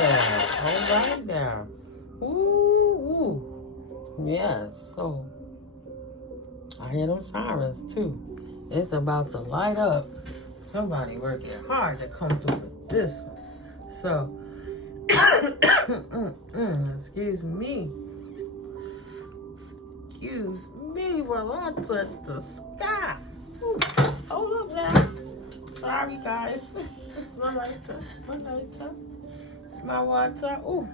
All right now. Ooh. Yes. So I hear them sirens too. It's about to light up. Somebody working hard to come through with this one. So, excuse me. Excuse me while I touch the sky. Ooh. Hold up now. Sorry, guys. My lighter. My water. Ooh.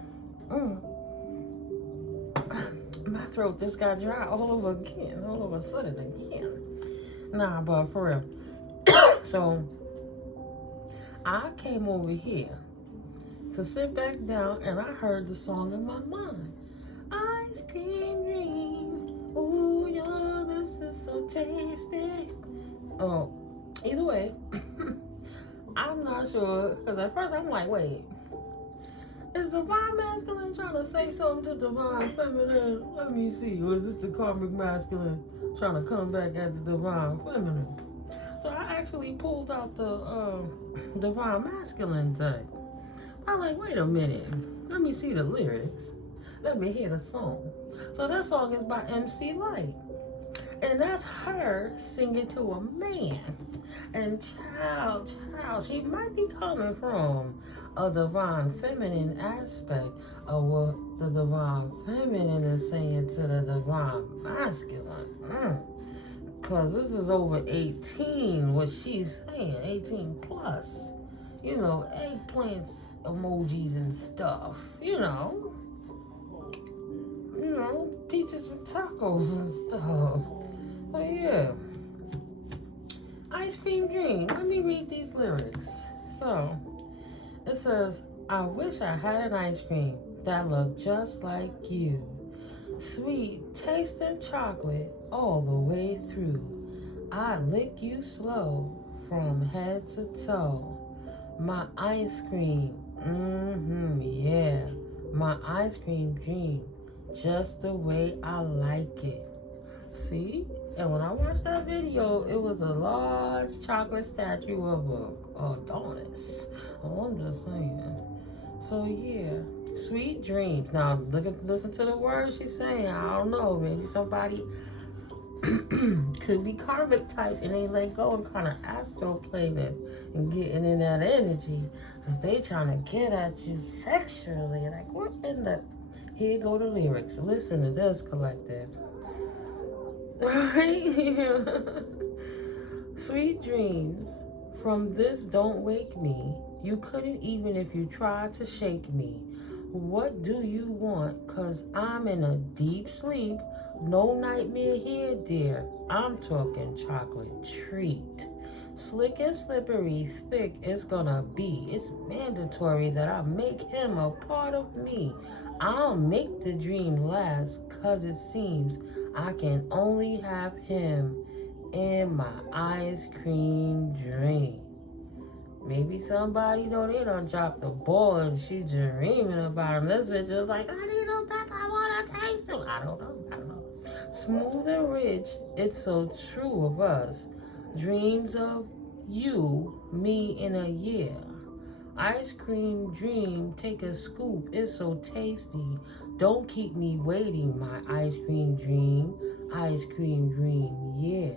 My throat just got dry all over a sudden again. Nah, but for real. So, I came over here to sit back down and I heard the song in my mind. Ice cream dream. Ooh, yo, this is so tasty. Oh, either way, I'm not sure. Because at first I'm like, wait. Is Divine Masculine trying to say something to Divine Feminine? Let me see. Or is it the Karmic Masculine trying to come back at the Divine Feminine? So I actually pulled out the Divine Masculine deck. I'm like, wait a minute. Let me see the lyrics. Let me hear the song. So that song is by MC Light. And that's her singing to a man. And child, she might be coming from a divine feminine aspect of what the divine feminine is saying to the divine masculine. Because this is over 18, what she's saying, 18 plus. You know, eggplants, emojis and stuff, you know, peaches and tacos and stuff. So yeah, Ice Cream Dream. Let me read these lyrics. So, it says, I wish I had an ice cream that looked just like you. Sweet, tasting chocolate all the way through. I'd lick you slow from head to toe. My ice cream, yeah. My ice cream dream, just the way I like it. See? And when I watched that video, it was a large chocolate statue of Adonis. Oh, I'm just saying. So yeah, sweet dreams. Now listen to the words she's saying. I don't know. Maybe somebody could be karmic type and they let go and kind of astral plane it and getting in that energy because they trying to get at you sexually. Like, what in the... Here go the lyrics. Listen to this, collective. Sweet dreams. From this don't wake me. You couldn't even if you tried to shake me. What do you want? Cause I'm in a deep sleep. No nightmare here, dear. I'm talking chocolate treat. Slick and slippery, thick it's gonna be. It's mandatory that I make him a part of me. I'll make the dream last, cause it seems I can only have him in my ice cream dream. Maybe somebody, they done dropped the ball and she dreaming about him. This bitch is like, I need him back, I wanna taste him. I don't know. Smooth and rich, it's so true of us. Dreams of you, me in a year. Ice cream dream, take a scoop, it's so tasty. Don't keep me waiting, my ice cream dream. Ice cream dream, yeah.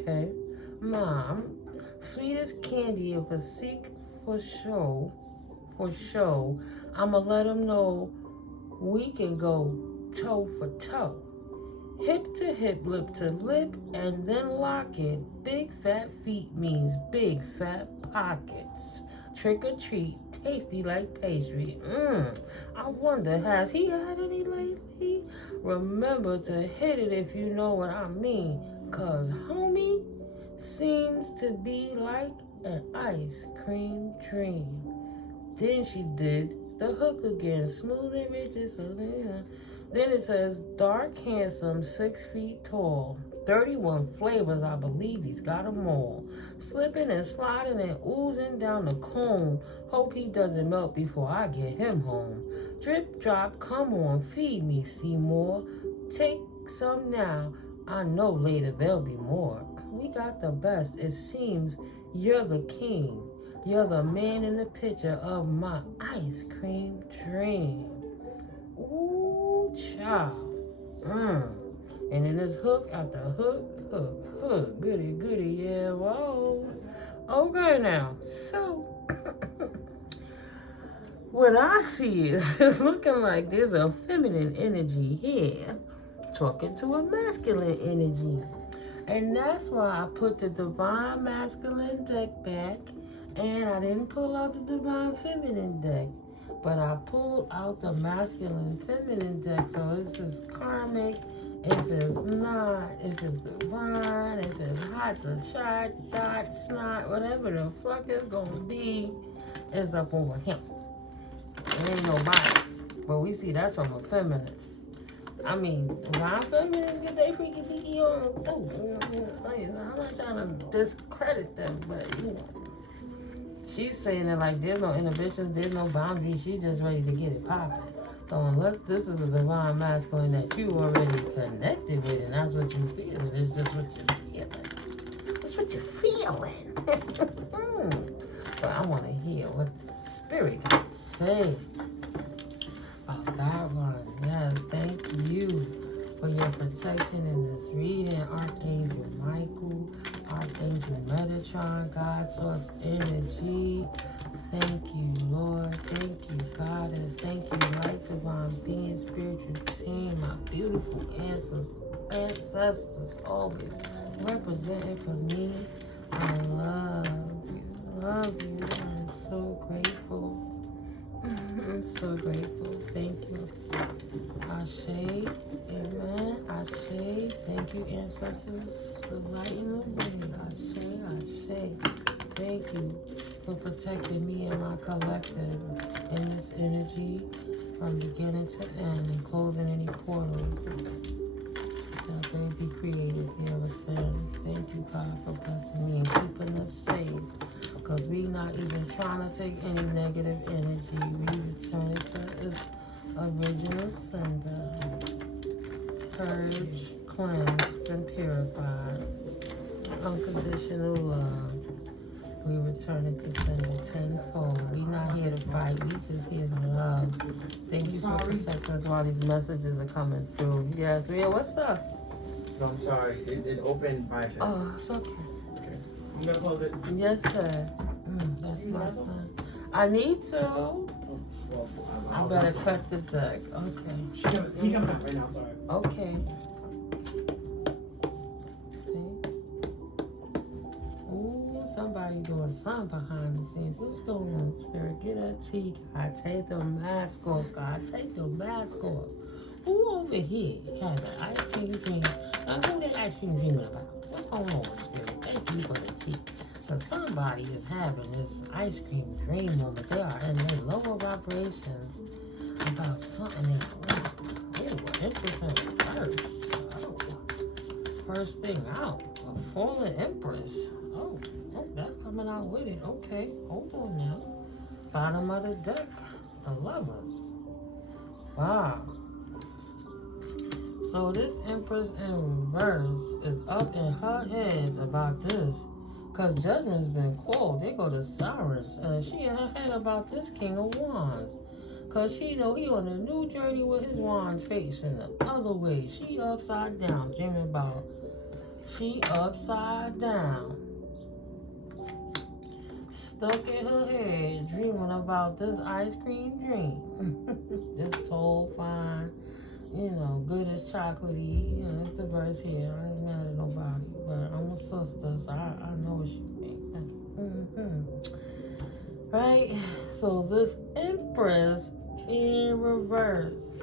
Okay. Mom, sweetest candy of a seek for show. I'ma let him know we can go toe for toe. Hip to hip, lip to lip, and then lock it. Big fat feet means big fat pockets. Trick or treat, tasty like pastry. I wonder, has he had any lately? Remember to hit it if you know what I mean. Cause homie seems to be like an ice cream dream. Then she did the hook again, smooth and rich. Then it says, dark, handsome, 6 feet tall. 31 flavors, I believe he's got them all. Slipping and sliding and oozing down the cone. Hope he doesn't melt before I get him home. Drip, drop, come on, feed me, Seymour. Take some now, I know later there'll be more. We got the best, it seems you're the king. You're the man in the picture of my ice cream dream. Ooh, child. And then it's hook after hook, goody, goody, yeah, whoa. Okay now, so what I see is it's looking like there's a feminine energy here talking to a masculine energy. And that's why I put the Divine Masculine deck back, and I didn't pull out the Divine Feminine deck. But I pulled out the Masculine Feminine deck, so it's just karmic. If it's not, if it's divine, if it's hot, the chart, dot, snot, whatever the fuck it's gonna be, is up over him. There ain't no bias. But we see that's from a feminine. I mean, divine feminines get their freaky deaky on too. I'm not trying to discredit them, but you know. She's saying that like there's no inhibitions, there's no boundaries, she's just ready to get it popping. So unless this is a divine masculine that you already connected with, and that's what you feel, it's just what you're feeling. That's what you're feeling. But I want to hear what the spirit got to say about that one. Yes, thank you for your protection in this reading. Archangel Michael, Archangel Metatron, God Source Energy. Thank you, Lord. Thank you, Goddess. Thank you, Light Divine Being, Spiritual Team, my beautiful ancestors always representing for me. I love you. Love you. I'm so grateful. I'm so grateful. Thank you. Ashe. Amen. Ashe. Thank you, ancestors, for lighting the way. Ashe. Ashe. Thank you for protecting me and my collective in this energy from beginning to end and closing any portals that may be created there within. Thank you, God, for blessing me and keeping us safe. Because we're not even trying to take any negative energy. We return it to its original sender. Purged, cleansed, and purified. Unconditional love. We return it to sender tenfold. We're not here to fight. We just here to love. Thank you for protecting us while these messages are coming through. Yes, yeah, what's up? No, I'm sorry. It opened by accident. Oh, it's okay. I'm gonna close it. Yes, sir. That's my son. I need to. I better cut the deck. Okay. He coming back right now. Sorry. Okay. See? Ooh, somebody doing something behind the scenes. What's going on, Spirit? Get that tea, God. Take the mask off, God. Take the mask off. Who over here have an ice cream dream? Who that ice cream dreaming about? What's going on, Spirit? Thank you for the tea. So somebody is having this ice cream dream moment. They are in their lower vibrations about something they want. Oh, Empress in reverse. Oh, first thing out. A fallen Empress. Oh, that's coming out with it. Okay, hold on now. Bottom of the deck. The Lovers. Wow. So this Empress in reverse is up in her head about this. Because judgment's been called. They go to Cyrus. And she in her head about this King of Wands. Because she know he on a new journey with his wands facing the other way. She upside down. Dreaming about. She upside down. Stuck in her head. Dreaming about this ice cream dream. This tall, fine. You know, good as chocolatey. You know, it's the verse here. I ain't mad at nobody. But I'm a sister, so I know what you mean. Right? So this Empress in reverse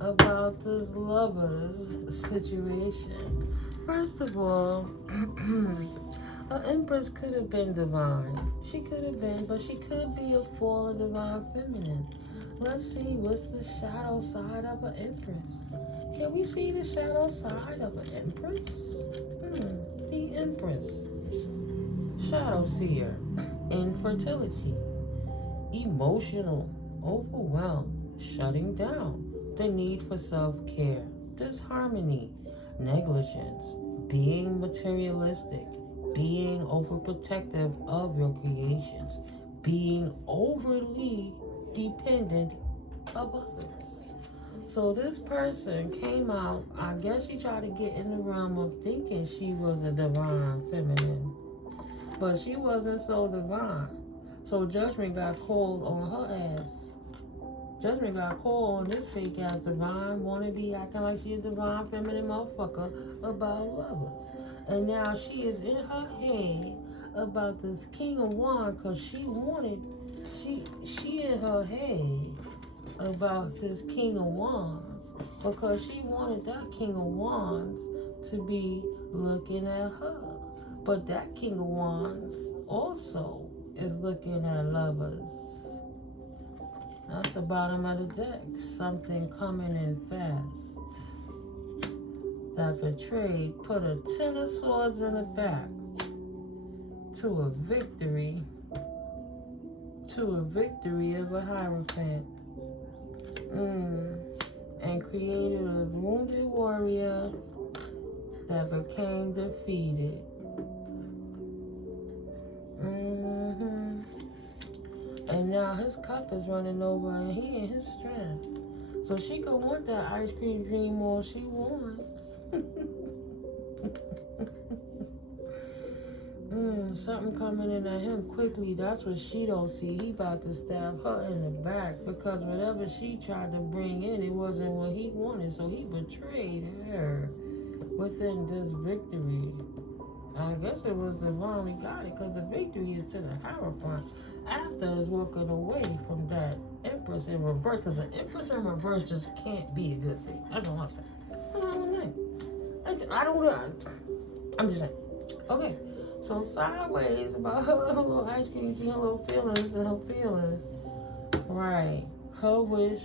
about this Lovers situation. First of all, an Empress could have been divine. She could have been, but she could be a fallen divine feminine. Let's see, what's the shadow side of an Empress? Can we see the shadow side of an Empress? The Empress. Shadow seer. Infertility. Emotional. Overwhelmed. Shutting down. The need for self-care. Disharmony. Negligence. Being materialistic. being overprotective of your creations, being overly dependent of others. So this person came out, I guess she tried to get in the realm of thinking she was a divine feminine, but she wasn't so divine. So judgment got called on her ass. Judgment got called on this fake ass divine, wanna be acting like she a divine feminine motherfucker about lovers. And now she is in her head about this King of Wands, cause she in her head about this King of Wands because she wanted that King of Wands to be looking at her. But that King of Wands also is looking at lovers. That's the bottom of the deck. Something coming in fast. That betrayed put a 10 of swords in the back to a victory of a Hierophant. And created a wounded warrior that became defeated. And now his cup is running over and he in his strength. So she could want that ice cream dream all she want. Something coming in at him quickly. That's what she don't see. He about to stab her in the back because whatever she tried to bring in, it wasn't what he wanted. So he betrayed her within this victory. I guess it was divine. We got it because the victory is to the Hierophant. After is walking away from that Empress in reverse, because an Empress in reverse just can't be a good thing. That's all I'm saying. I'm just saying. Okay, so sideways about her little ice cream, her little feelings and her feelings. Right, her wish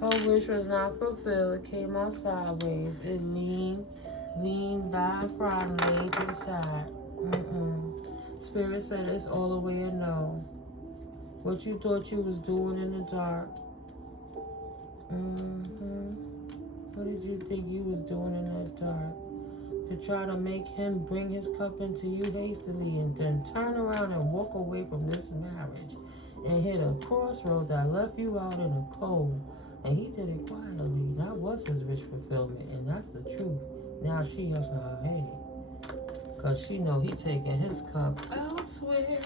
was not fulfilled. It came out sideways. It leaned diaphragm laid to the side. Spirit said it's all the way a no. What you thought you was doing in the dark. What did you think you was doing in that dark? To try to make him bring his cup into you hastily and then turn around and walk away from this marriage and hit a crossroad that left you out in the cold. And he did it quietly. That was his wish fulfillment, and that's the truth. Now she up in her head. Because she know he taking his cup elsewhere.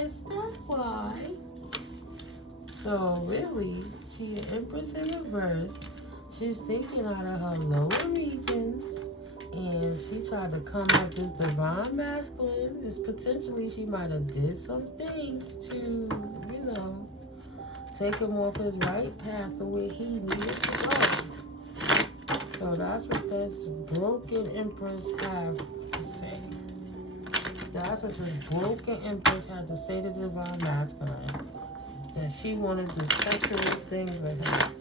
Is that why? So really, she an Empress in reverse. She's thinking out of her lower regions. And she tried to come up this divine masculine. Is potentially she might have did some things to, take him off his right path the way he needed to go. So that's what this broken Empress have to say. That's what this broken Empress had to say to the divine masculine. That she wanted to saturate things with him.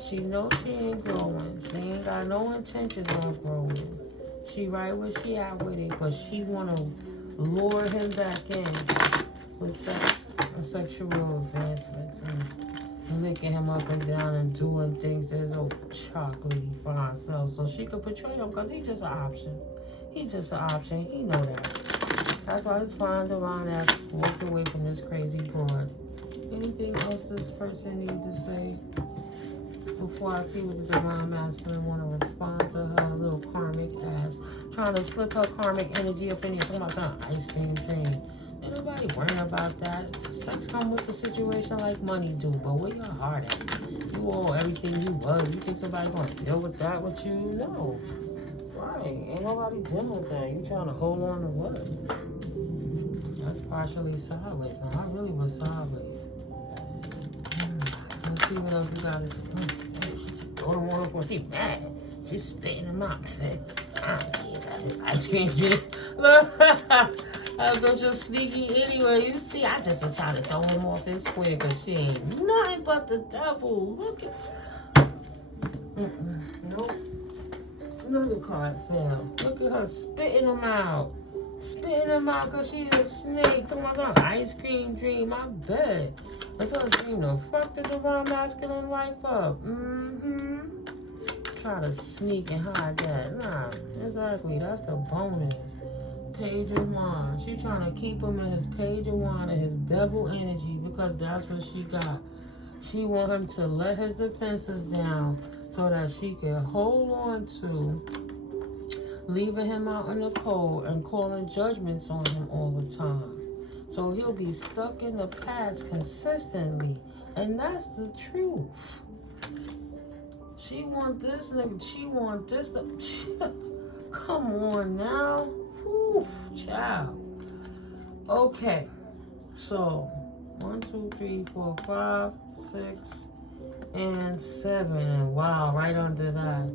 She knows she ain't growing. She ain't got no intentions on growing. She right where she at with it, but she want to lure him back in with sex and sexual advancements and licking him up and down and doing things to his old chocolatey fine self so she could portray him because he's just an option. He's just an option. He know that. That's why his fine divine ass walked away from this crazy broad. Anything else this person need to say? Before I see what the divine masculine want to respond to her little karmic ass. Trying to slip her karmic energy up in here. Talking about that ice cream thing. Ain't nobody worrying about that. Sex come with the situation like money do. But where your heart at? You all everything you was. You think somebody going to deal with that with you? No. Right. Ain't nobody dealing with that. You trying to hold on to what? That's partially sideways. Now, I really was sideways. Let's see what else we got to say. Don't want for she mad. She's spitting him out. Ice cream drink. Look, that bitch was sneaky anyway. You see, I just was trying to throw him off his square because she ain't nothing but the devil. Look at Nope. Another card fell. Look at her spitting him out. Spitting him out because she's a snake. Talking about some ice cream dream. I bet. That's her dream to fuck the divine masculine life up. Try to sneak and hide that. Nah, exactly. That's the bonus. page of wine. She trying to keep him in his page of wine and his devil energy because that's what she got. She want him to let his defenses down so that she can hold on to leaving him out in the cold and calling judgments on him all the time. So he'll be stuck in the past consistently. And that's the truth. She want this nigga. She want this. Come on now. Whew, child. Okay. So, 1, 2, 3, 4, 5, 6, and 7. And wow, right under that.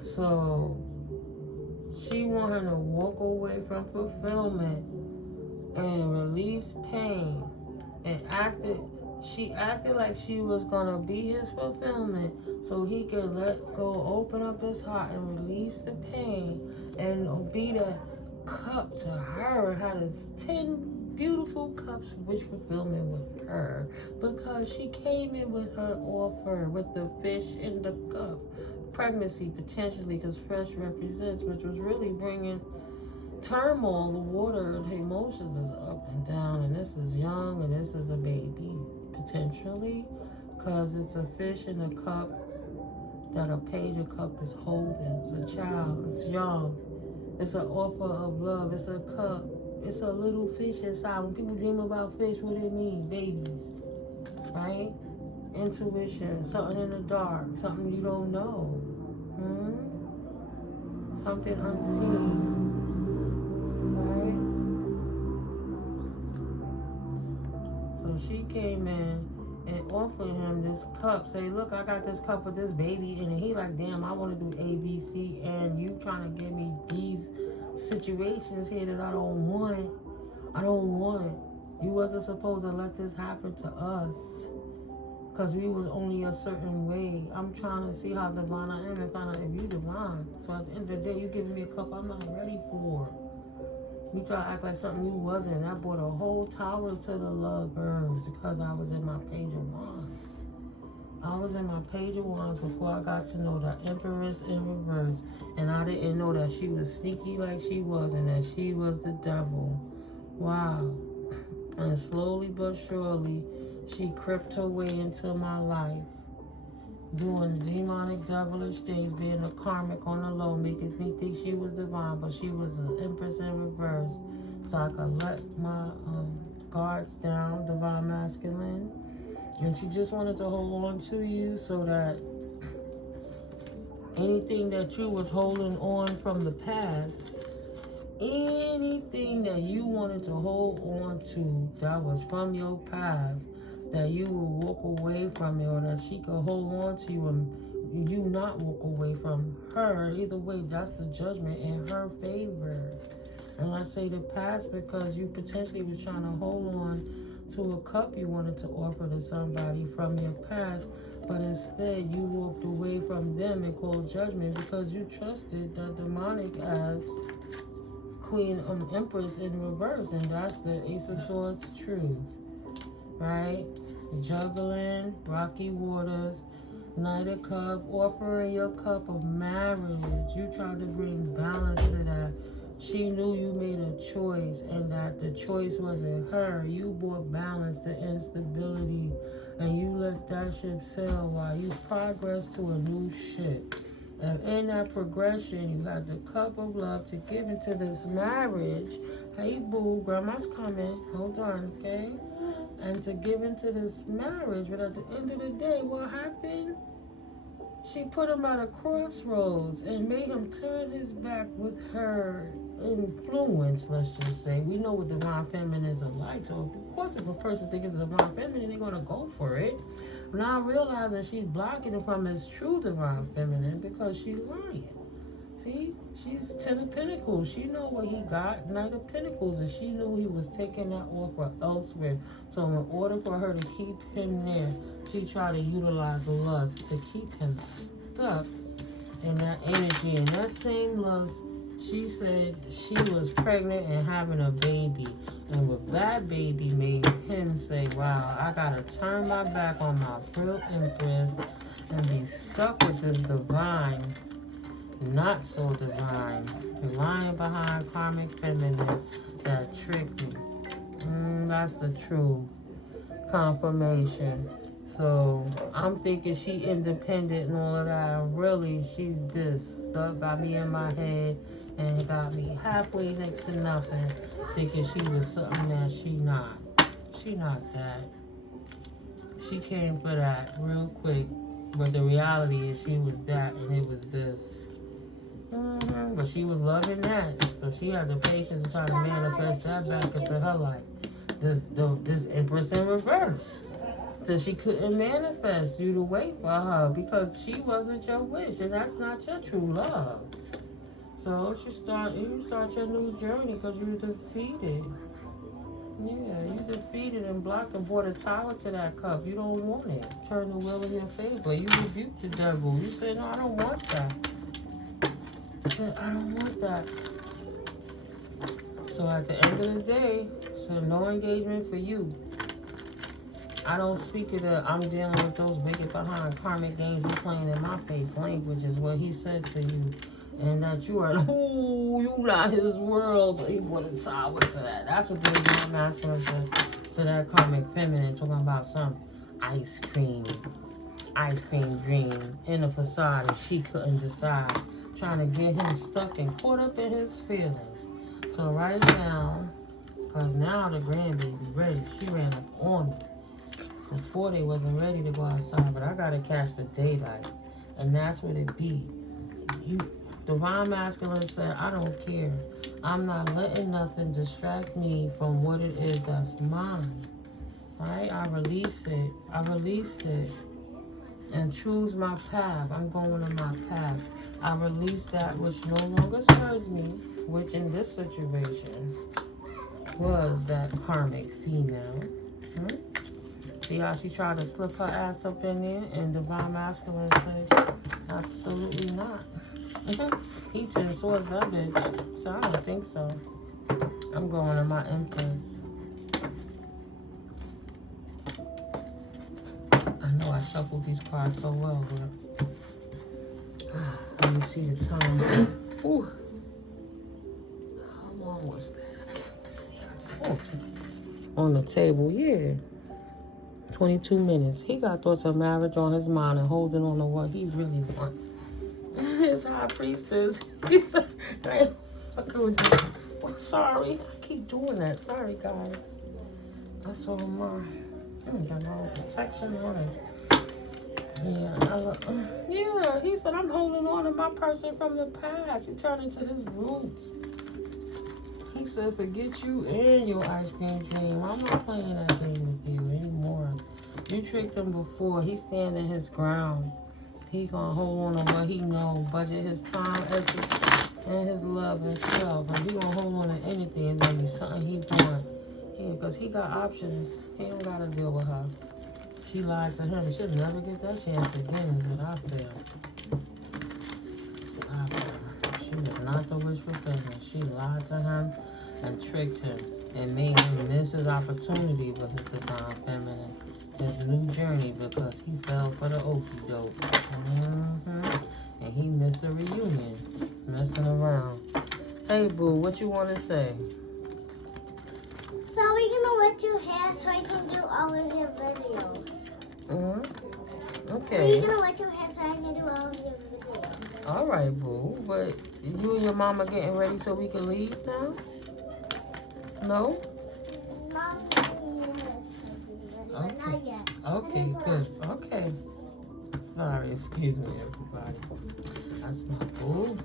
So, she want him to walk away from fulfillment and release pain. And she acted like she was gonna be his fulfillment so he could let go, open up his heart and release the pain and be the cup to her and had his 10 beautiful cups of wish fulfillment with her because she came in with her offer with the fish in the cup. Pregnancy potentially because fresh represents, which was really bringing turmoil. The water, the emotions is up and down, and this is young and this is a baby potentially because it's a fish in a cup that a page of cup is holding. It's a child, it's young, it's an offer of love, it's a cup, it's a little fish inside. When people dream about fish, what do it mean? Babies, right? Intuition, something in the dark, something you don't know, something unseen, right? So she came in and offered him this cup. Say, look, I got this cup with this baby in it. He like, damn, I want to do A, B, C, and you trying to give me these situations here that I don't want. I don't want. You wasn't supposed to let this happen to us because we was only a certain way. I'm trying to see how divine I am and find out if you divine. So at the end of the day, you giving me a cup I'm not ready for. You try to act like something you wasn't. That brought a whole tower to the lovebirds because I was in my page of wands. I was in my page of wands before I got to know the Empress in reverse. And I didn't know that she was sneaky like she was and that she was the devil. Wow. And slowly but surely, she crept her way into my life. Doing demonic devilish things, being a karmic on the low, making me think she was divine, but she was an Empress in reverse. So I could let my guards down, divine masculine. And she just wanted to hold on to you so that anything that you was holding on from the past, anything that you wanted to hold on to that was from your past, that you would walk away from it, or that she could hold on to you and you not walk away from her. Either way, that's the judgment in her favor. And I say the past because you potentially were trying to hold on to a cup you wanted to offer to somebody from your past, but instead you walked away from them and called judgment because you trusted the demonic as Queen Empress in reverse, and that's the Ace of Swords truth, right? Juggling, rocky waters, Knight of Cup, offering your cup of marriage. You tried to bring balance to that. She knew you made a choice and that the choice wasn't her. You brought balance to instability and you let that ship sail while you progressed to a new ship. And in that progression, you had the cup of love to give into this marriage. Hey, boo, grandma's coming. Hold on, okay? And to give into this marriage. But at the end of the day, what happened? She put him at a crossroads and made him turn his back with her influence, let's just say. We know what divine feminines are like. So, of course, if a person thinks it's divine feminine, they're going to go for it. Now realizing she's blocking it from his true divine feminine because she's lying. See, she's 10 of Pentacles. She know what he got, Knight of Pentacles, and she knew he was taking that offer elsewhere. So in order for her to keep him there, she tried to utilize lust to keep him stuck in that energy. And that same lust, she said she was pregnant and having a baby. And with that baby made him say, wow, I gotta turn my back on my real Empress and be stuck with this divine not so divine. You're lying behind karmic feminine that tricked me. That's the true confirmation. So I'm thinking she independent and all of that. Really, she's this. Stuff got me in my head and got me halfway next to nothing, thinking she was something that she not. She not that. She came for that real quick, but the reality is she was that and it was this. But she was loving that, so she had the patience to try to manifest that back into her life. This Empress in reverse. So she couldn't manifest you to wait for her because she wasn't your wish, and that's not your true love. So you start your new journey because you were defeated. Yeah, you defeated and blocked and brought a tower to that cup. You don't want it. Turn the will in your favor. You rebuked the devil. You said, no, I don't want that. I said, I don't want that. So at the end of the day, so no engagement for you. I don't speak of the, I'm dealing with those wicked behind karmic games you playing in my face language is what he said to you. And that you are, you not his world. So he brought a tower to that. That's what they were masculine to that karmic feminine, talking about some ice cream dream in the facade, and she couldn't decide. Trying to get him stuck and caught up in his feelings. So right now, because now the grandbaby ready, she ran up on me. Before they wasn't ready to go outside, but I gotta catch the daylight. And that's what it be. You Divine Masculine said, I don't care. I'm not letting nothing distract me from what it is that's mine. Right? I release it. I released it. And choose my path. I'm going on my path. I release that which no longer serves me, which in this situation was that karmic female. See how she tried to slip her ass up in there, and Divine Masculine said, absolutely not. He 10 swords that bitch, so I don't think so. I'm going to my Empress. I know I shuffled these cards so well, but let me see the time. Ooh. How long was that? Let's see. Oh, on the table, yeah. 22 minutes. He got thoughts of marriage on his mind and holding on to what he really wants. His high priestess. He said, I'm sorry. I keep doing that. Sorry, guys. That's all I got no protection on it. Yeah, he said, I'm holding on to my person from the past. He turned into his roots. He said, forget you and your ice cream dream. I'm not playing that game with you anymore. You tricked him before. He's standing his ground. He gonna hold on to what he know, budget his time, essence, and his love and self. And he gonna hold on to anything. It's gonna be something he want. Yeah, because he got options. He don't gotta deal with her. She lied to him. She'll never get that chance again, is what I feel. She was not the wish fulfillment. She lied to him and tricked him and made him miss his opportunity with his divine feminine, his new journey, because he fell for the okie doke. And he missed the reunion, messing around. Hey, boo, what you want to say? So we're gonna let you hair so I can do all of your videos. Okay. We're gonna let you hair so I can do all of your videos. All right, boo. But you and your mama getting ready so we can leave now? No? Mom's Okay. not yet. Okay, good. Okay. Sorry, excuse me, everybody. That's my boo.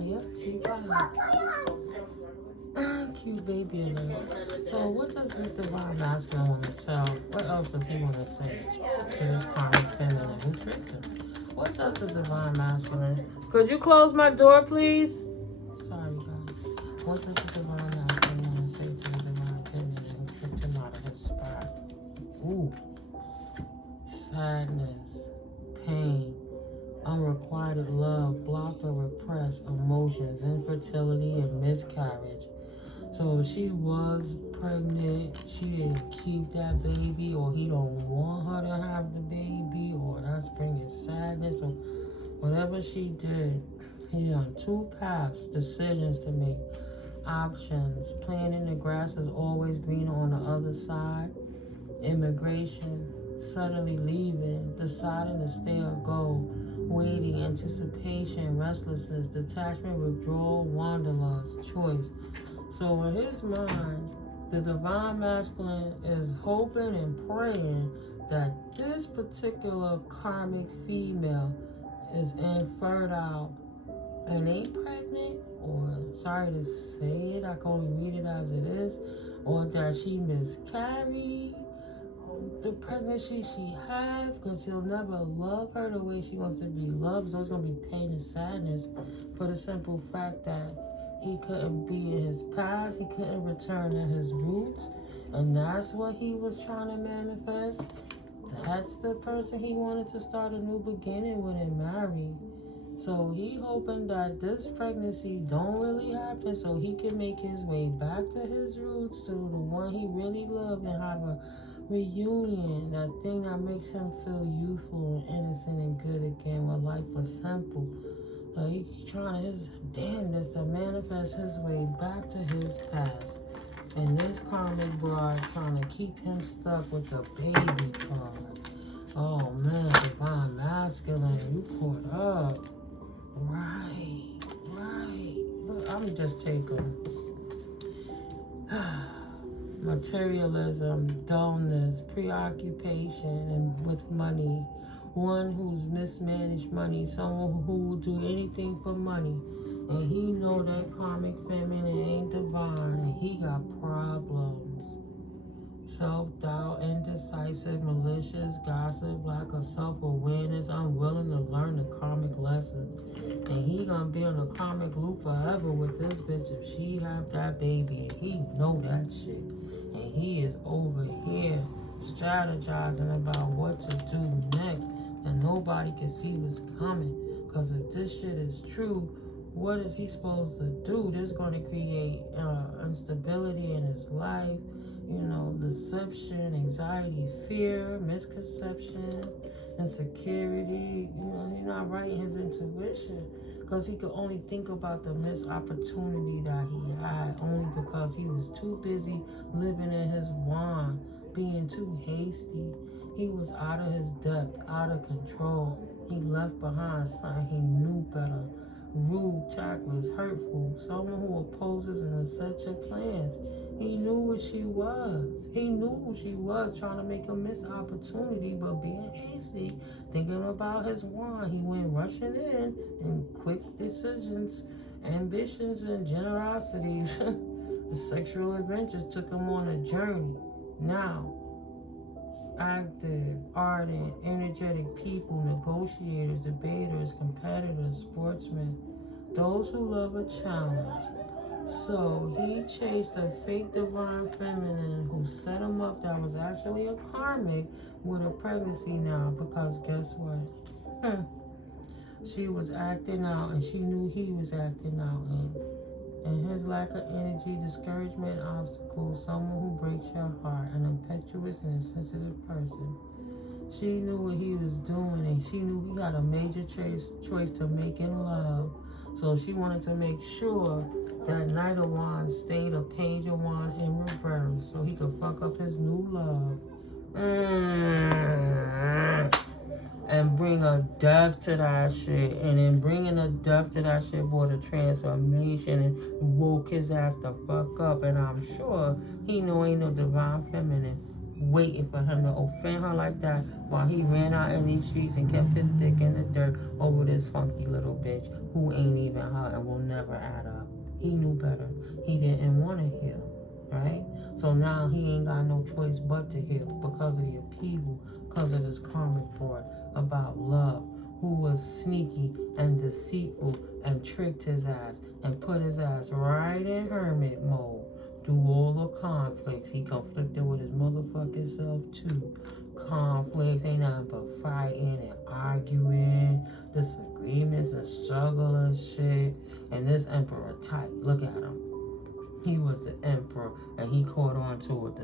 Yep, she fine. Cute baby alert. So what does this divine masculine want to tell? What else does he want to say to this karmic feminine who tricked him? What does the divine masculine? Could you close my door, please? Sorry, guys. What does the divine masculine want to say to the divine feminine who tricked him out of his spot? Ooh. Sadness, pain, unrequited love, blocked or repressed emotions, infertility, and miscarriage. So if she was pregnant, she didn't keep that baby, or he don't want her to have the baby, or that's bringing sadness, or Whatever she did, he on two paths, decisions to make, options. Planting the grass is always greener on the other side. Immigration, suddenly leaving, deciding to stay or go, waiting, anticipation, restlessness, detachment, withdrawal, wanderlust, choice. So in his mind, the divine masculine is hoping and praying that this particular karmic female is infertile and ain't pregnant, or sorry to say it, I can only read it as it is, or that she miscarried the pregnancy she had, because he'll never love her the way she wants to be loved. So it's going to be pain and sadness for the simple fact that he couldn't be in his past, he couldn't return to his roots, and that's what he was trying to manifest. That's the person he wanted to start a new beginning with and marry. So he hoping that this pregnancy don't really happen so he can make his way back to his roots, to the one he really loved, and have a reunion, that thing that makes him feel youthful and innocent and good again, when life was simple. He's trying his damnness to manifest his way back to his past. And this karmic bride trying to keep him stuck with the baby card. Oh man, divine masculine, you caught up. Right. But I'm just taking materialism, dullness, preoccupation and with money. One who's mismanaged money, someone who will do anything for money. And he know that karmic feminine ain't divine, and he got problems. Self-doubt, indecisive, malicious, gossip, lack of self-awareness, unwilling to learn the karmic lessons. And he gonna be on the karmic loop forever with this bitch if she have that baby. And he know that shit. And he is over here strategizing about what to do next. And nobody can see what's coming. Because if this shit is true, what is he supposed to do? This is going to create instability in his life. You know, deception, anxiety, fear, misconception, insecurity. You know, he's not right in his intuition because he could only think about the missed opportunity that he had, only because he was too busy living in his wand, being too hasty. He was out of his depth, out of control. He left behind something he knew better. Rude, tactless, hurtful, someone who opposes and upsets your plans. He knew what she was. He knew who she was, trying to make a missed opportunity, but being hasty, thinking about his wand, he went rushing in, and quick decisions, ambitions, and generosity. The sexual adventures took him on a journey. Now, active, ardent, energetic people, negotiators, debaters, competitors, sportsmen, those who love a challenge. So he chased a fake divine feminine who set him up that was actually a karmic with a pregnancy now, because guess what? She was acting out and she knew he was acting out, and his lack of energy, discouragement, obstacles, someone who breaks your heart, an impetuous and insensitive person. She knew what he was doing, and she knew he had a major choice to make in love. So she wanted to make sure that Knight of Wands stayed a Page of Wands in reverse so he could fuck up his new love. And bring a death to that shit. And then bringing a death to that shit brought a transformation and woke his ass the fuck up. And I'm sure he know ain't no divine feminine waiting for him to offend her like that while he ran out in these streets and kept his dick in the dirt over this funky little bitch who ain't even her and will never add up. He knew better. He didn't want to heal, right? So now he ain't got no choice but to heal because of the upheaval, because of this karmic fraud about love, who was sneaky and deceitful and tricked his ass and put his ass right in hermit mode. Through all the conflicts, he conflicted with his motherfucking self too. Conflicts ain't nothing but fighting and arguing, disagreements and struggle and shit. And this emperor tight, look at him. He was the emperor and he caught on to it.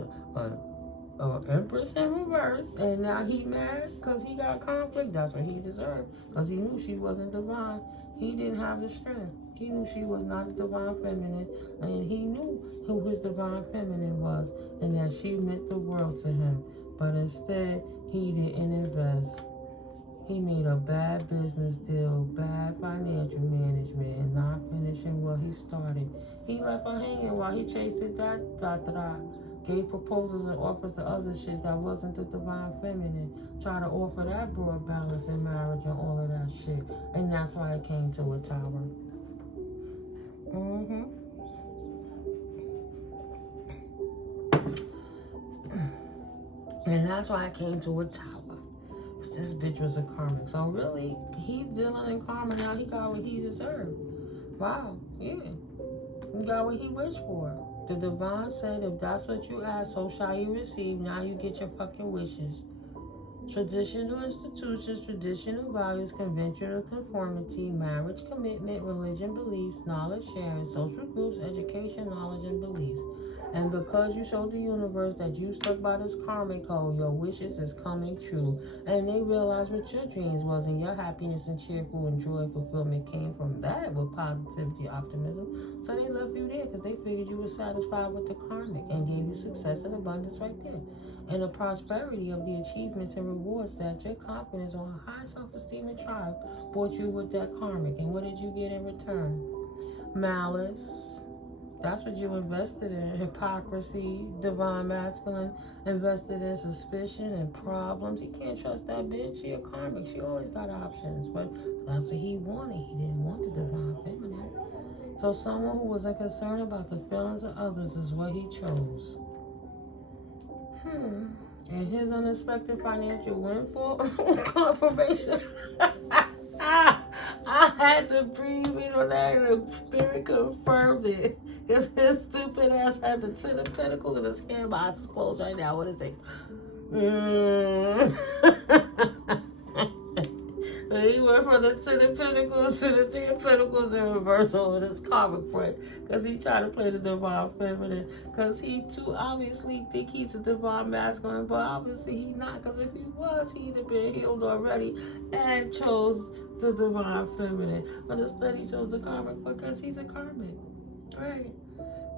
Empress in reverse, and now he mad because he got conflict. That's what he deserved, because he knew she wasn't divine. He didn't have the strength. He knew she was not a divine feminine, and he knew who his divine feminine was, and that she meant the world to him. But instead, he didn't invest. He made a bad business deal, bad financial management, and not finishing what he started. He left her hanging while he chased it, gave proposals and offers to other shit that wasn't the divine feminine. Try to offer that broad balance in marriage and all of that shit. And that's why it came to a tower. And that's why I came to a tower. This bitch was a karmic. So really, he dealing in karma now. He got what he deserved. Wow, yeah. He got what he wished for. The divine said, if that's what you ask, so shall you receive. Now you get your fucking wishes. Traditional institutions, traditional values, conventional conformity, marriage, commitment, religion, beliefs, knowledge sharing, social groups, education, knowledge, and beliefs. And because you showed the universe that you stuck by this karmic code, your wishes is coming true. And they realized what your dreams was, and your happiness and cheerful and joy fulfillment came from that with positivity, optimism. So they left you there because they figured you were satisfied with the karmic and gave you success and abundance right there. And the prosperity of the achievements and rewards that your confidence on high self-esteem and tribe brought you with that karmic. And what did you get in return? Malice. That's what you invested in. Hypocrisy, divine masculine, invested in suspicion and problems. You can't trust that bitch. She a karmic. She always got options. But that's what he wanted. He didn't want the divine feminine. So someone who wasn't concerned about the feelings of others is what he chose. And his unexpected financial windfall confirmation. I had to breathe in on that, and the spirit confirmed it. Because his stupid ass had the 10 of Pentacles in his hand. My eyes is closed right now. What is it? He went from the 10 of Pentacles to the 3 of Pentacles in reverse over this karmic friend. Because he tried to play the divine feminine. Because he too obviously think he's a divine masculine. But obviously he not. Because if he was, he'd have been healed already. And chose the divine feminine. But instead he chose the karmic because he's a karmic. Right.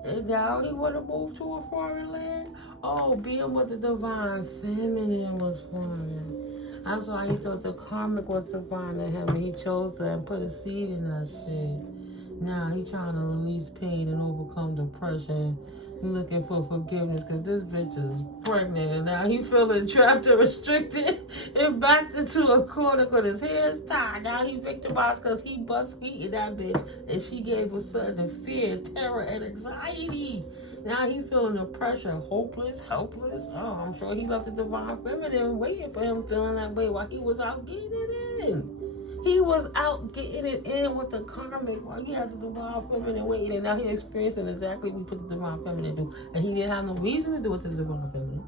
And now he want to move to a foreign land. Oh, being with the divine feminine was foreign. That's why he thought the karmic was divine to him, and he chose to and put a seed in that shit. Now he trying to release pain and overcome depression. He looking for forgiveness because this bitch is pregnant, and now he feeling trapped and restricted and backed into a corner because his hair's tied. Now he victimized because he bust feet in that bitch, and she gave him sudden fear, terror, and anxiety. Now he feeling the pressure, hopeless, helpless. Oh, I'm sure he left the divine feminine waiting for him, feeling that way while he was out getting it in. He was out getting it in with the karmic while he had the divine feminine waiting, and now he's experiencing exactly what the divine feminine do. And he didn't have no reason to do it to the divine feminine.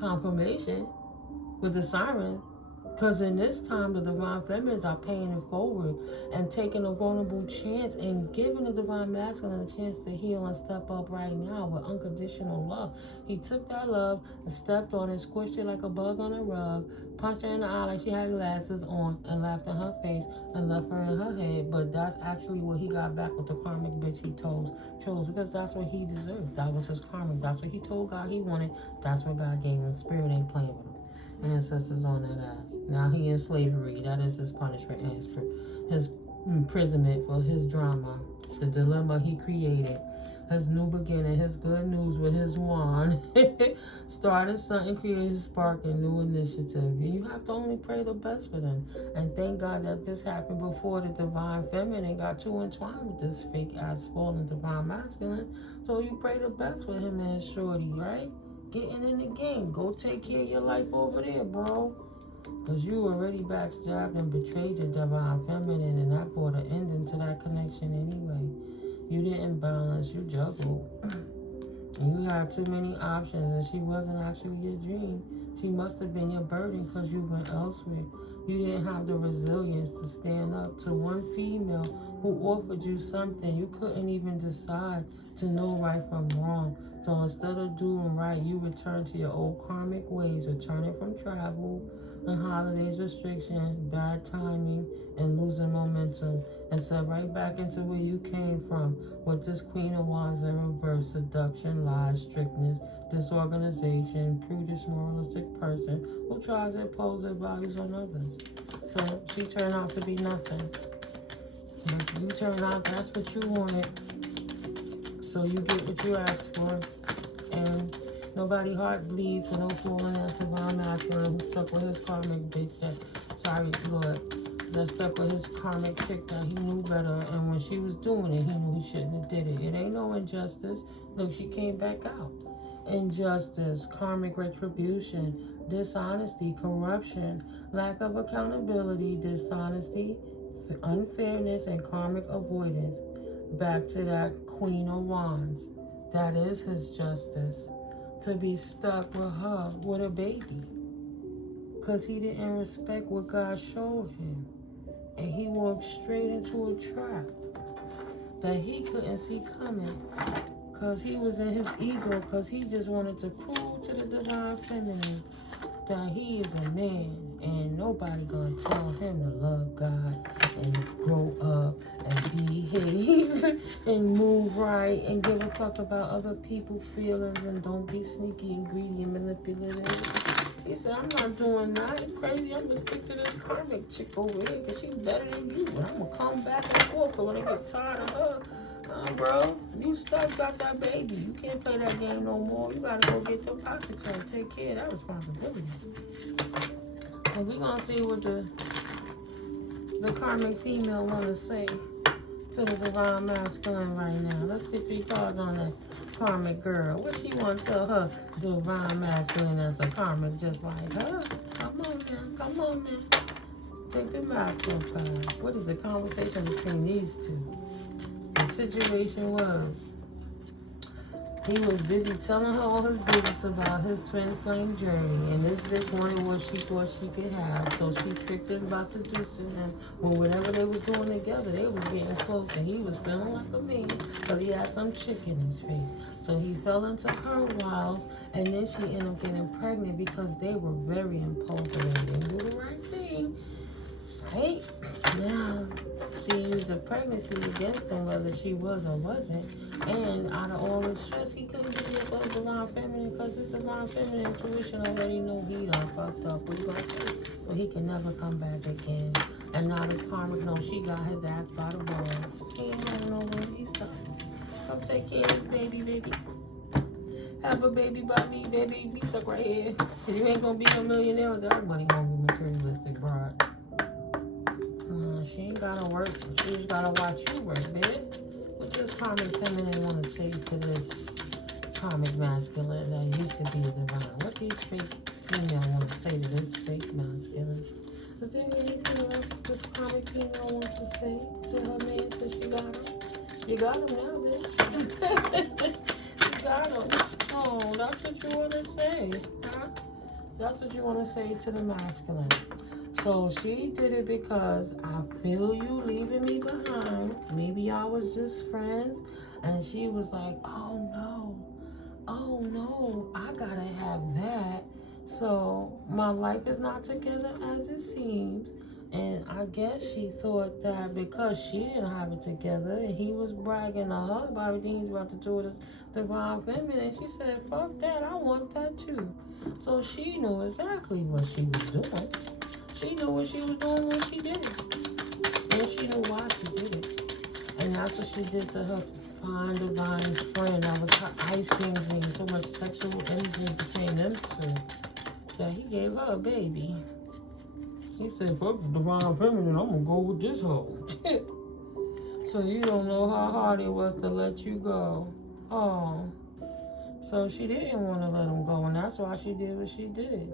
Confirmation with the siren. Because in this time, the divine feminines are paying it forward and taking a vulnerable chance and giving the divine masculine a chance to heal and step up right now with unconditional love. He took that love and stepped on it, squished it like a bug on a rug, punched her in the eye like she had glasses on, and laughed in her face and left her in her head. But that's actually what he got back with the karmic bitch he chose because that's what he deserved. That was his karmic. That's what he told God he wanted. That's what God gave him. Spirit ain't playing with him. Ancestors on that ass. Now he in slavery. That is his punishment and his imprisonment for his drama. The dilemma he created. His new beginning. His good news with his wand. Started something, created spark and new initiative. And you have to only pray the best for them. And thank God that this happened before the divine feminine got too entwined with this fake ass fallen divine masculine. So you pray the best for him and his shorty, right? Getting in the game. Go take care of your life over there, bro. Because you already backstabbed and betrayed your divine feminine, and that brought an ending to that connection anyway. You didn't balance, you juggled. And you had too many options, and she wasn't actually your dream. She must have been your burden because you went elsewhere. You didn't have the resilience to stand up to one female who offered you something. You couldn't even decide to know right from wrong. So instead of doing right, you return to your old karmic ways, returning from travel and holidays, restrictions, bad timing, and losing momentum, and set right back into where you came from with this Queen of Wands in reverse: seduction, lies, strictness, disorganization, prudish, moralistic person who tries to impose their values on others. So she turned out to be nothing. But you turned out that's what you wanted. So you get what you asked for. And nobody heart bleeds for no falling ass Divine Masculine who stuck with his karmic bitch that stuck with his karmic chick that he knew better, and when she was doing it, he knew he shouldn't have did it. It ain't no injustice. Look, she came back out. Injustice, karmic retribution, dishonesty, corruption, lack of accountability, dishonesty, unfairness, and karmic avoidance. Back to that Queen of Wands. That is his justice. To be stuck with her, with a baby. Because he didn't respect what God showed him. And he walked straight into a trap that he couldn't see coming. Because he was in his ego. Because he just wanted to prove to the Divine Feminine that he is a man. And nobody gonna tell him to love God and grow up and behave and move right and give a fuck about other people's feelings and don't be sneaky and greedy and manipulative. He said, I'm not doing that. Crazy, I'm gonna stick to this karmic chick over here because she's better than you. And I'm gonna come back and forth when I get tired of her. Bro, you stuck, got that baby. You can't play that game no more. You gotta go get your pockets and take care of that responsibility. So we're gonna see what the karmic female wanna say to the Divine Masculine right now. Let's get 3 cards on the karmic girl. What she wanna tell her Divine Masculine as a karmic just like her? Come on man. Take the masculine card. What is the conversation between these two? The situation was, he was busy telling her all his business about his twin flame journey, and this bitch wanted what she thought she could have, so she tricked him by seducing him. Well, whatever they was doing together, they was getting close, and he was feeling like a man because he had some chick in his face. So he fell into her wiles, and then she ended up getting pregnant because they were very impulsive and they didn't do the right thing. Right? Now, she used the pregnancy against him, whether she was or wasn't. And out of all the stress, he couldn't get it above Divine Feminine because his Divine Feminine intuition already knew he done fucked up. What you gonna say? So he can never come back again. And now this karmic knows she got his ass by the balls. He ain't gonna know where he's starting. Come take care of his baby. Have a baby by me, baby. Be stuck right here. Cause you ain't gonna be a millionaire with that money hungry materialistic broad. She ain't gotta work. She just gotta watch you work, bitch. What does karmic feminine want to say to this karmic masculine that used to be a divine? What these fake female want to say to this fake masculine? Is there anything else this karmic female wants to say to her man since she got him? You got him now, bitch. You got him. Oh, that's what you want to say, huh? That's what you want to say to the masculine. So she did it because I feel you leaving me behind. Maybe I was just friends. And she was like, oh no, I gotta have that. So my life is not together as it seems. And I guess she thought that because she didn't have it together and he was bragging to her about everything he's about to do with his Divine Feminine, she said, fuck that, I want that too. So she knew exactly what she was doing. She knew what she was doing when she did it. And she knew why she did it. And that's what she did to her fine divine friend. That was her ice cream dream. So much sexual energy between them two that he gave her a baby. He said, fuck the Divine Feminine, I'm gonna go with this hoe. So you don't know how hard it was to let you go. Oh. So she didn't want to let him go, and that's why she did what she did.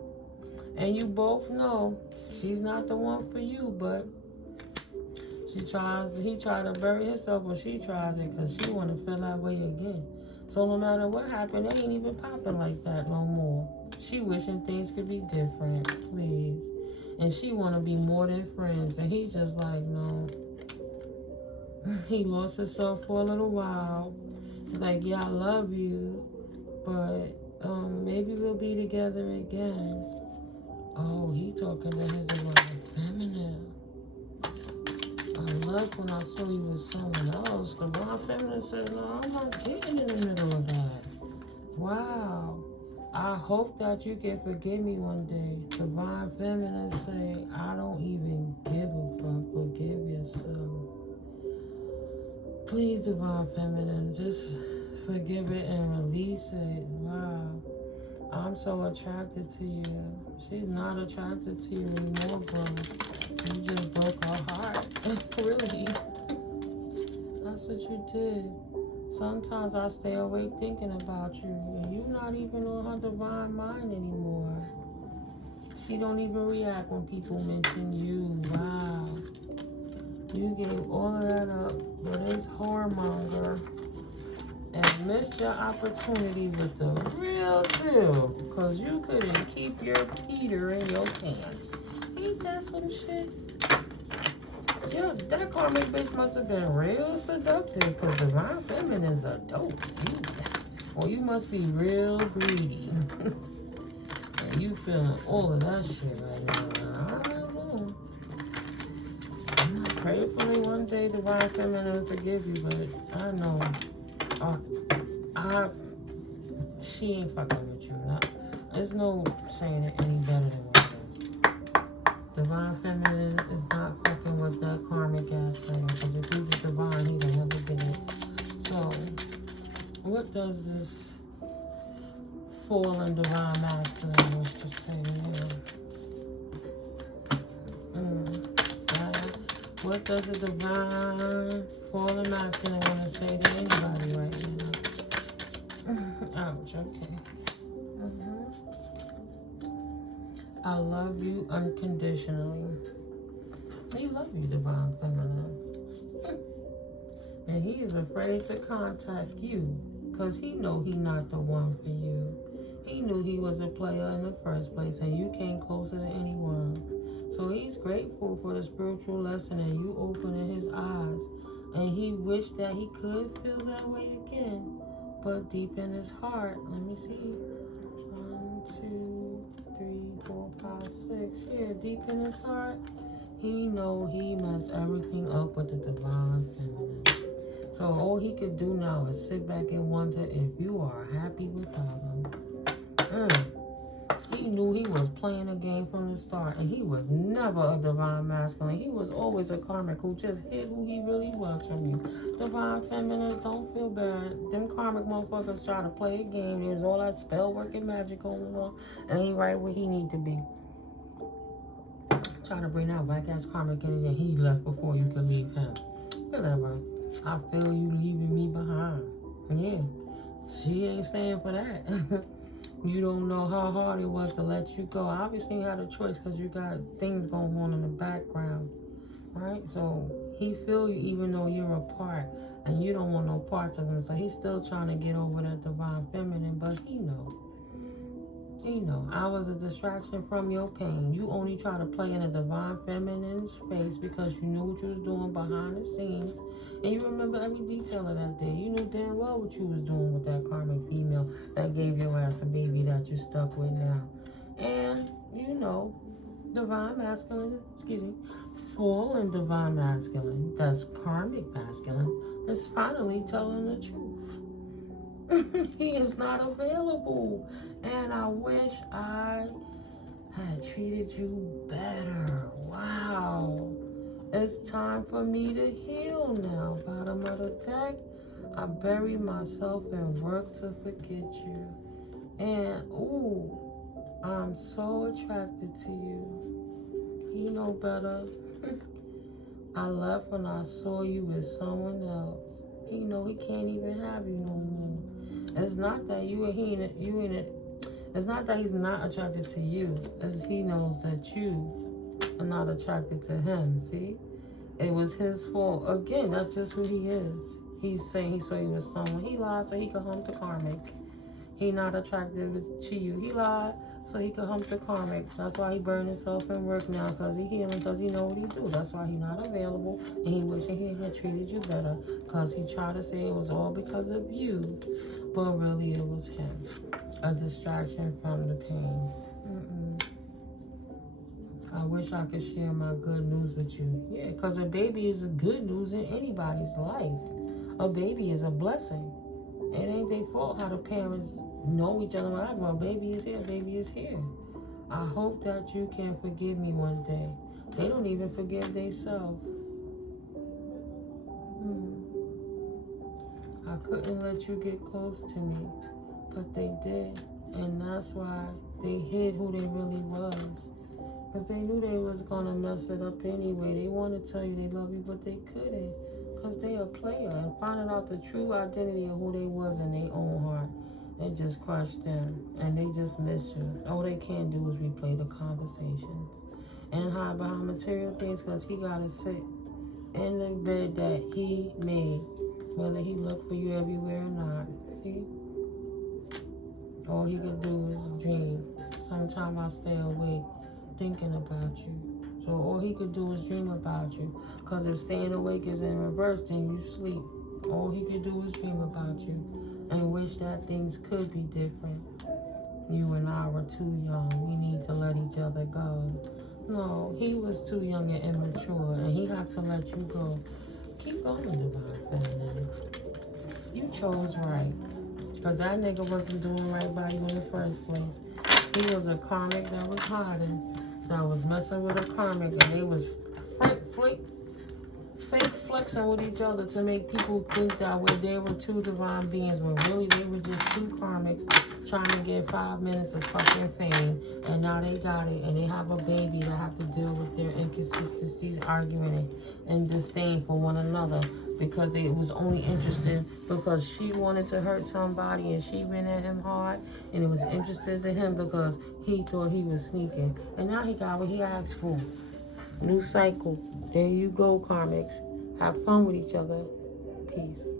And you both know she's not the one for you, but he tried to bury himself when she tries it because she want to feel that way again. So no matter what happened, they ain't even popping like that no more. She wishing things could be different, please. And she want to be more than friends. And he just like, no. He lost himself for a little while. He's like, yeah, I love you, but maybe we'll be together again. Oh, he talking to his divine feminine. I love when I saw you with someone else. The divine feminine said, no, I'm not getting in the middle of that. Wow. I hope that you can forgive me one day. Divine feminine say, I don't even give a fuck. Forgive yourself. Please, divine feminine, just forgive it and release it. Wow. I'm so attracted to you. She's not attracted to you anymore, bro. You just broke her heart. Really. That's what you did. Sometimes I stay awake thinking about you, and you're not even on her divine mind anymore. She don't even react when people mention you. Wow. You gave all of that up for this whoremonger and missed your opportunity with the real deal, because you couldn't keep your Peter in your pants. Ain't that some shit? Yeah, that karmic bitch must have been real seductive, because divine feminines are dope. Or you must be real greedy. And you feeling all of that shit right now. I don't know. Prayerfully one day divine feminine will forgive you, but I know she ain't fucking with you. There's no saying it any better than what it is. Divine feminine is not fucking with that karmic ass thing, because if he was divine, he'd have never did it. So, what does this fallen divine masculine wish to say to you? What does the divine fallen masculine want to say to anybody right now? Ouch, okay. I love you unconditionally. He love you, divine feminine. And he is afraid to contact you, because he know he not the one for you. He knew he was a player in the first place, and you came closer than anyone. So he's grateful for the spiritual lesson and you opening his eyes. And he wished that he could feel that way again. But deep in his heart, let me see. 1, 2, 3, 4, 5, 6. Yeah, deep in his heart, he know he messed everything up with the divine feminine. So all he could do now is sit back and wonder if you are happy without him. He knew he was playing a game from the start, and he was never a divine masculine. He was always a karmic who just hid who he really was from you. Divine feminines, don't feel bad. Them karmic motherfuckers try to play a game. There's all that spell work and magic going on, and he right where he need to be. Try to bring that whack ass karmic energy, and he left before you could leave him. Whatever. I feel you leaving me behind. Yeah, she ain't staying for that. You don't know how hard it was to let you go. Obviously, you had a choice because you got things going on in the background, right? So he feel you even though you're apart, and you don't want no parts of him. So he's still trying to get over that divine feminine, but he know. He know. I was a distraction from your pain. You only try to play in a divine feminine's face because you knew what you was doing behind the scenes. And you remember every detail of that day. You knew damn well what you was doing with that karmic female that gave your ass a baby that you stuck with now. And, you know, divine masculine, fallen divine masculine, that's karmic masculine, is finally telling the truth. He is not available. And I wish I had treated you better. Wow. It's time for me to heal now. Bottom of the deck, I bury myself and work to forget you. And, ooh, I'm so attracted to you. You know better. I left when I saw you with someone else. He know he can't even have you no more. It's not that it's not that he's not attracted to you. It's he knows that you are not attracted to him. See? It was his fault. Again, that's just who he is. He's saying he saw you with someone. He lied so he could hump the karmic. He not attracted to you. He lied so he could hump the karmic. That's why he burned himself in work now, because he healing, because he know what he do. That's why he not available, and he wishing he had treated you better, because he tried to say it was all because of you, but really it was him. A distraction from the pain. I wish I could share my good news with you. Yeah, because a baby is a good news in anybody's life. A baby is a blessing. It ain't their fault how the parents know each other. Whatever. A baby is here. A baby is here. I hope that you can forgive me one day. They don't even forgive themselves. I couldn't let you get close to me, but they did. And that's why they hid who they really was. Because they knew they was going to mess it up anyway. They want to tell you they love you, but they couldn't. Because they a player. And finding out the true identity of who they was in their own heart, it just crushed them. And they just miss you. All they can do is replay the conversations. And hide behind material things, because he got to sit in the bed that he made. Whether he looked for you everywhere or not. See? All he could do is dream. Sometimes I stay awake thinking about you. So all he could do is dream about you. Because if staying awake is in reverse, then you sleep. All he could do is dream about you and wish that things could be different. You and I were too young. We need to let each other go. No, he was too young and immature, and he have to let you go. Keep going, Divine Feminine. You chose right. Because that nigga wasn't doing right by you in the first place. He was a karmic that was hiding, that was messing with a karmic, and they was fake flexing with each other to make people think that they were two divine beings, when really they were just two karmics trying to get 5 minutes of fucking fame. And now they got it, and they have a baby that have to deal with their inconsistencies, arguing and disdain for one another, because they was only interested because she wanted to hurt somebody and she went at him hard, and it was interested to him because he thought he was sneaking. And now he got what he asked for. New cycle. There you go, karmics. Have fun with each other. Peace.